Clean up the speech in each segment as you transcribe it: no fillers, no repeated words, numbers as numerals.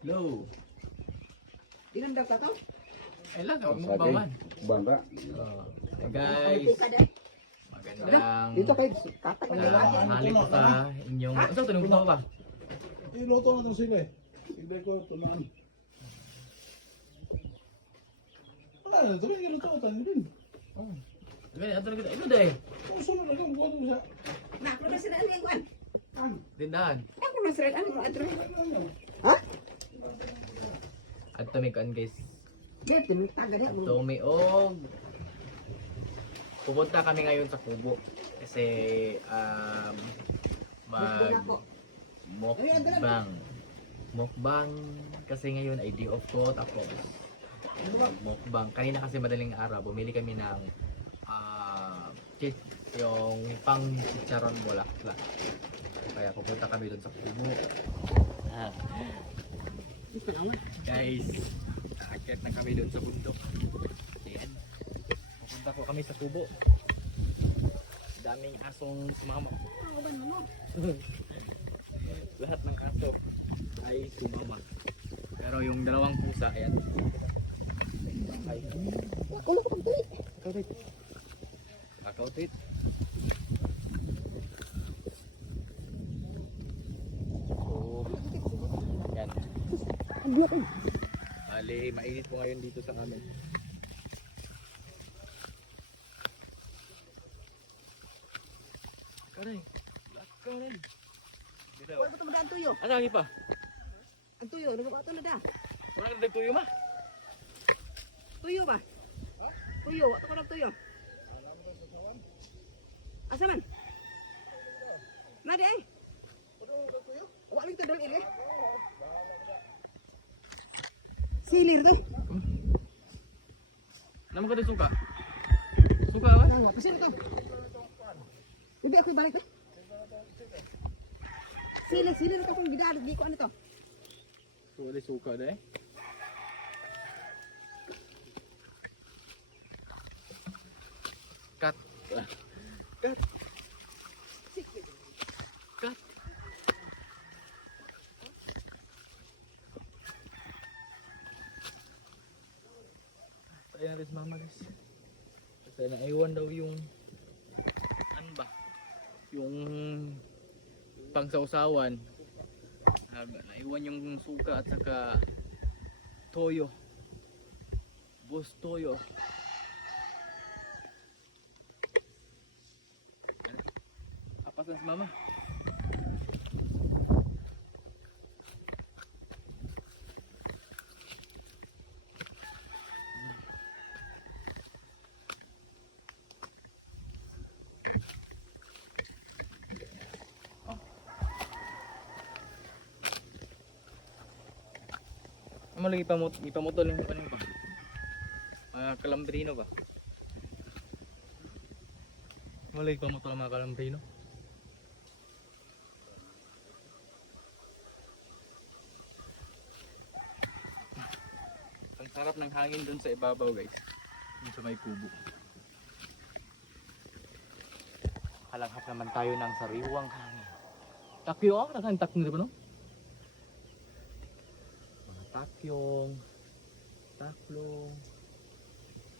Hello. Ilan daw tataw? Ilan ka mukbawan? Bangga. Guys, magandang Dito kay katak na nila. hali ko sa inyong... Ano ito? Tinong ba? Iluto na itong sila eh. Hindi ko tunaan. Ah, ito rin iluto ko tayo din. Gani, ato na kita. Ito dahil. Susunod na kang buwan siya. Na, pero sila ano yung kwan? Tindahan. Ako na sila ano mo atro. At tumikan guys. Get, taga niya. Tumiog. Pupunta kami ngayon sa Kubo. Kasi mag mukbang. Mukbang kasi ngayon ay day off ko. Tapos mukbang. Kanina kasi madaling araw, bumili kami ng yung pang chicharon bulaklak. Kaya pupunta kami doon sa Kubo. Guys, aakyat na kami doon sa bundok. Ayan. Pupunta po kami sa Kubo. Daming asong sumama. Lahat ng aso ay sumama. Pero yung dalawang pusa, ayan. Ay. Kakautit. Kakautit. So, yan. Bali, mainit po ngayon dito sa amin. Karay. Karay. Wala ba ito madaan tuyo? Ano lagi pa? Ang tuyo, ano ba ito na da? Wala ka nagtuyo ma? Tuyo ba? Tuyo, ito ko tuyo. Asa man? Madi ay? Wala ito dal ini. Silir to. Nama ka suka? Suka ba? Kasi ito. Bibi ako balik to. Silir ito kung gidalo di ko ano to. So, wala suka deh. Cut. Cut. Cut. Ayan rin mama guys. Kasi naiwan daw yung ano ba? Yung pangsausawan. Naiwan yung suka at saka toyo. Bus toyo. Kapasan si mama. Ano lagi ipamutol yung paning ba? Mga kalambrino ba? Ano lagi ipamutol ang mga kalambrino? Ang sarap ng hangin dun sa ibabaw guys. Dun sa may kubo. Halanghap naman tayo ng sariwang hangin. Takyo ah, nakahantak nyo ba no? Takyong, taklong,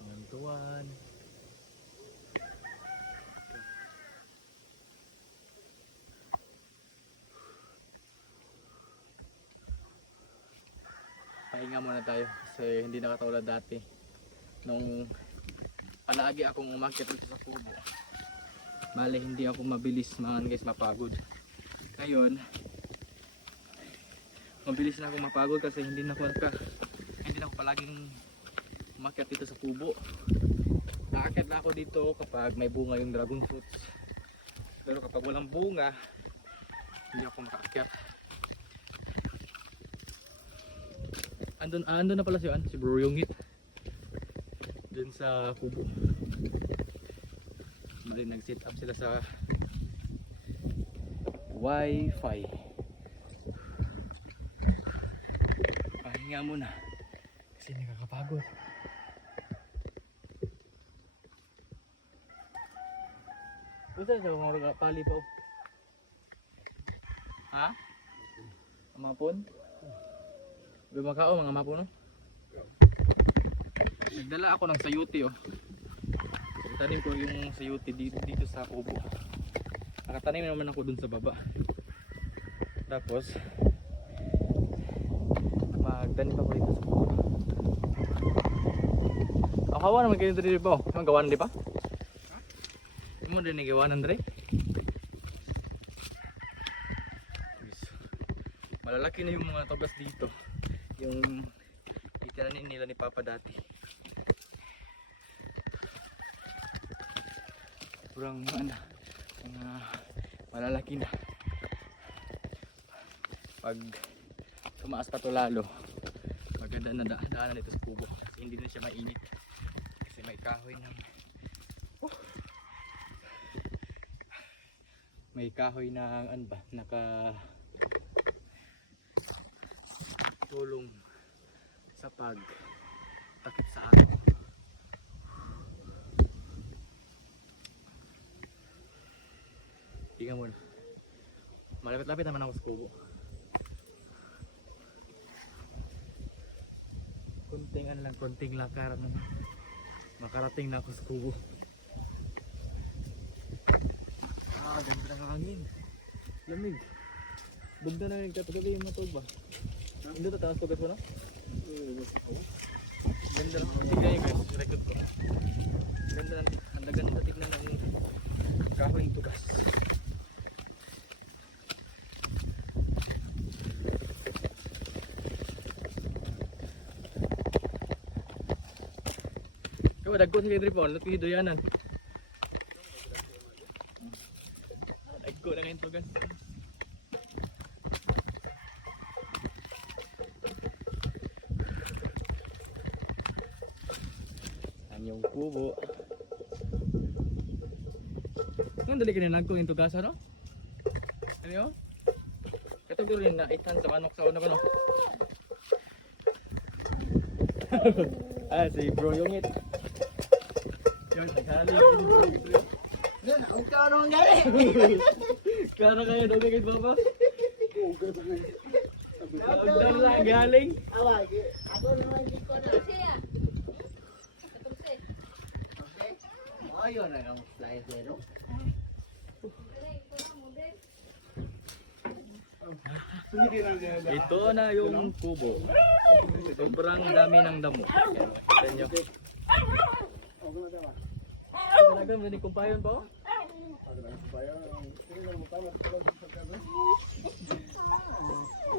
mantuan. Pahinga muna tayo kasi hindi nakatulad dati nung palagi akong umakyat dito sa kubo. Bale hindi ako mabilis guys mapagod. Ngayon mabilis na ako mapagod kasi hindi na ako palaging umakyat dito sa kubo. Naakyat na ako dito kapag may bunga yung dragon fruits. Pero kapag walang bunga, hindi ako makaakyat. Andun na pala si Bro Yungit. Dun sa kubo. Mali nag-set up sila sa Wi-Fi. Pahinga muna kasi nakakapagod. Usa sa mga pali pa. Ha? Amapon? Bimakao mga mapo no. Nagdala ako ng sayuti oh. Tanim ko yung sayuti dito sa kubo. Nakatanim naman ako dun sa baba. Tapos magtanim ako dito sa kubo. Ang hawa naman kayo dito po. Ang gawanan di pa? Ano mo din gawanan dre? Malalaki na yung mga tugas dito. Yung itinanim nila ni Papa dati. Sobrang ano, mga malalaki na. Pag tumaas pa to lalo, maganda na daanan dito sa kubo. Kasi hindi na siya mainit. Kasi may kahoy ng may kahoy ng ano ba, naka tulong sa pag takip sa araw. Tingnan mo na. Malapit-lapit naman ako sa kubo. Konting lakaran naman. Makarating na ako sa kubo. Ganda ng hangin. Lamig. Bugda na rin katagabi yung matog ba? Hindi ito taas tugas mo na? Ganda lang. Tignan nyo guys, record ko. Ganda lang. Ang ganda tignan ng kahoy yung tugas. Kaya dagko sa kidri po, luti doyanan. Dagko na kayong tugas. Yung kubo. Ngayon dali ka na nagko yung tugasan no? Ano yun? Katuguro rin na itan sa manok sa una ba no? Si bro yung it. Yung tagali. Ang kano ang gari. Kara kayo doon kay Papa? Ang lang galing. Awag. Ako naman di ko na. Ayun na ang flies zero. Ito na yung kubo. Sobrang dami ng damo. Tignan nyo. Talagang may kumpayon pa oh.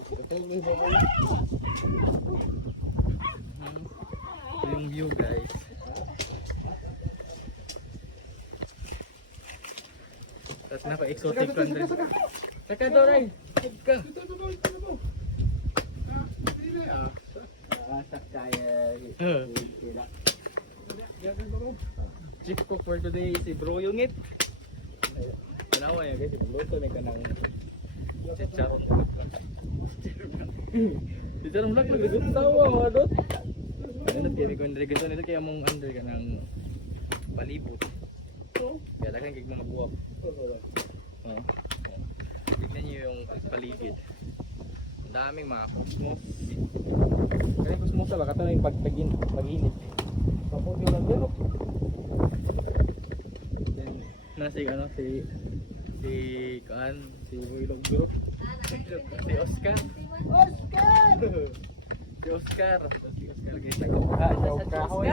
Ito yung view guys. Tapos naka-exotic country. Saka daw rin. Saka. Asak kaya. Chief cook for today si Bro Yungit. Panawa yan guys. Magluto may ka ng chicharon. Chicharon vlog. Nagluto tawa mga dot. Ano kaya ko Andre ganito. Ito kaya mong Andre ka ng palibot. Kaya lagang kig mga buwak. Tignan nyo yung paligid. Ang daming mga cosmos. Kaya cosmos ba? Kato na yung pag-init. Paputi lang yun. Then, nasi ano, si Wilog Bro. Si Oscar. Oscar! Si Oscar. Si Oscar guys. Nagkahaw kahoy.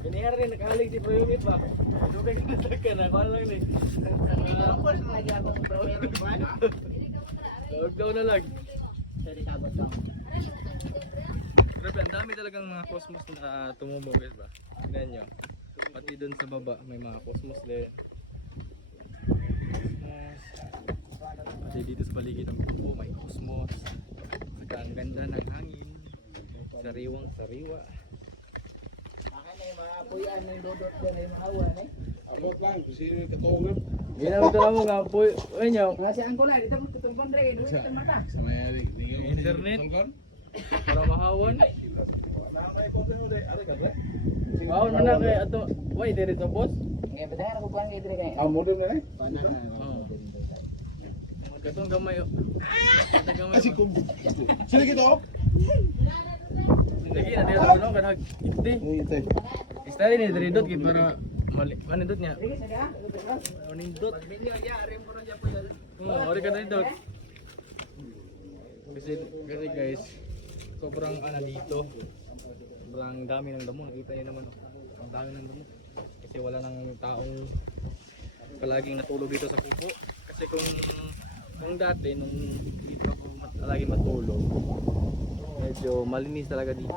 Ganyan rin, nakahalig si Bro Yungit ba? Dugay ka na na, kung lang ni. Tapos lagi ako sa program ba? Tawag daw na lang. Sorry, sabot lang. Grabe, ang dami talagang mga cosmos na tumubo guys ba? Tignan nyo. Pati dun sa baba, may mga cosmos din. Pati dito sa paligid ng kubo, may cosmos. Saka ang ganda ng hangin. Sariwang sariwa. Akin na yung mga apuyan ng dodot ko na yung hawan eh. Abot lang, sino yung katungan? Ginamit na mo nga po. Ayun nyo. Nasiyan ko na, dito mo tutong pandre, dito mo mata. Sa may Internet. Para mahawan. Wow, mana kay ato. Why diri to boss? Ngayon, badahan ako kuhan kayo diri kay. Ah, modern na eh. Oo. Katong gamay oh. Gamay. Kasi kung... Sino kita oh? Lagi na dito no kanang iti. Hintay. Istari ni diri dot kay para mali. Ano dot niya? Ano dot? Ori ka dito. Kasi guys, sobrang dito. Sobrang dami ng damo. Nakita niyo naman. Ang dami ng damo. Kasi wala nang taong palaging natulog dito sa kubo. Kasi kung dati, nung dito ako lagi matulog, medyo malinis talaga dito.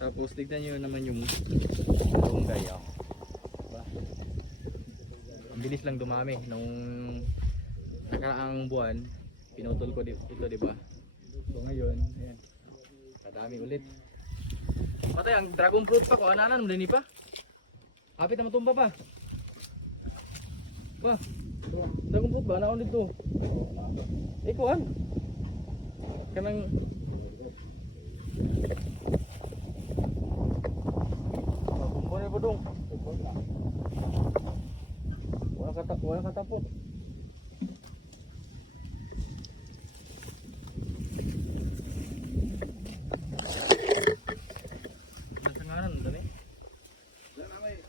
Tapos tignan nyo naman yung malunggay. Oh. Diba? Ang bilis lang dumami. Nung nakaraang buwan, pinutol ko ito, diba? So ngayon, ayan, kadami ulit. Patay, ang dragon fruit pa ko, ananan, malini pa. Kapit na matumba pa. Pa, dragon fruit ba? Naon dito? Ikuan. Kanang... Kumpon na pa dong. Wala katapot. Nasanganan ito ni?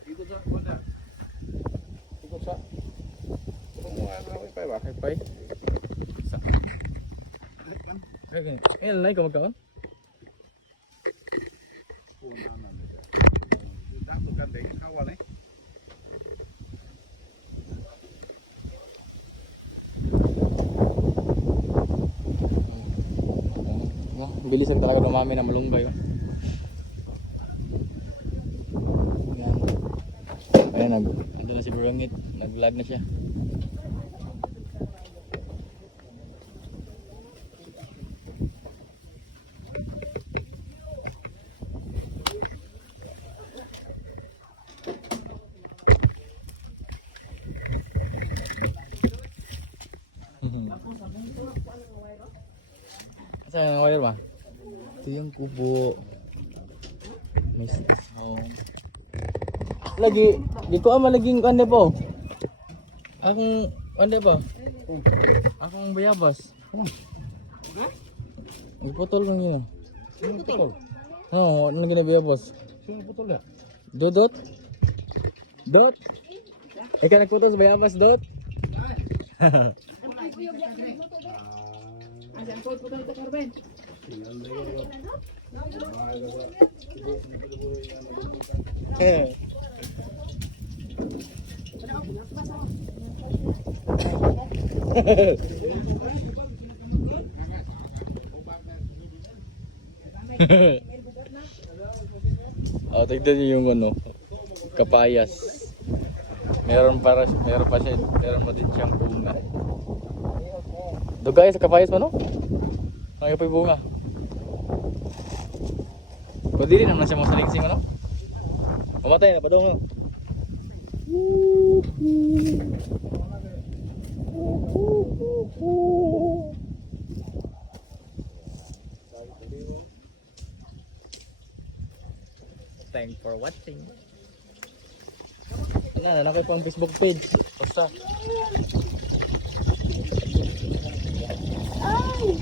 Ikot sa banda. Ikot sa. Pay. Sa. Kaya gani. Eh, lalay ka magkaon? Dapat kan deh awal eh. Bilis lang talaga dumami ng malunggay. Oh. Ayan, nandun na si Burangit. Nag-vlog na siya. Saan yung wire ba? Ito yung kubo. May lagi, di ko malaging kande po. Akong kande po. Akong bayabas. Iputol ko niyo. Sino putol? Oo, ano gina bayabas? Sino putol ya? Dot? Dot? Ikaw nagputol sa bayabas, Dot? Oh, tignan niyo yung ano, kapayas. Meron pa siya, meron pa din siyang bunga. Dugay sa kapayas mo no? Ay pa bunga. Pwede rin naman siya masaligsing ano? Mamatay na pa daw no? Thanks for watching. Ano ko pang Facebook page. Basta. Ay!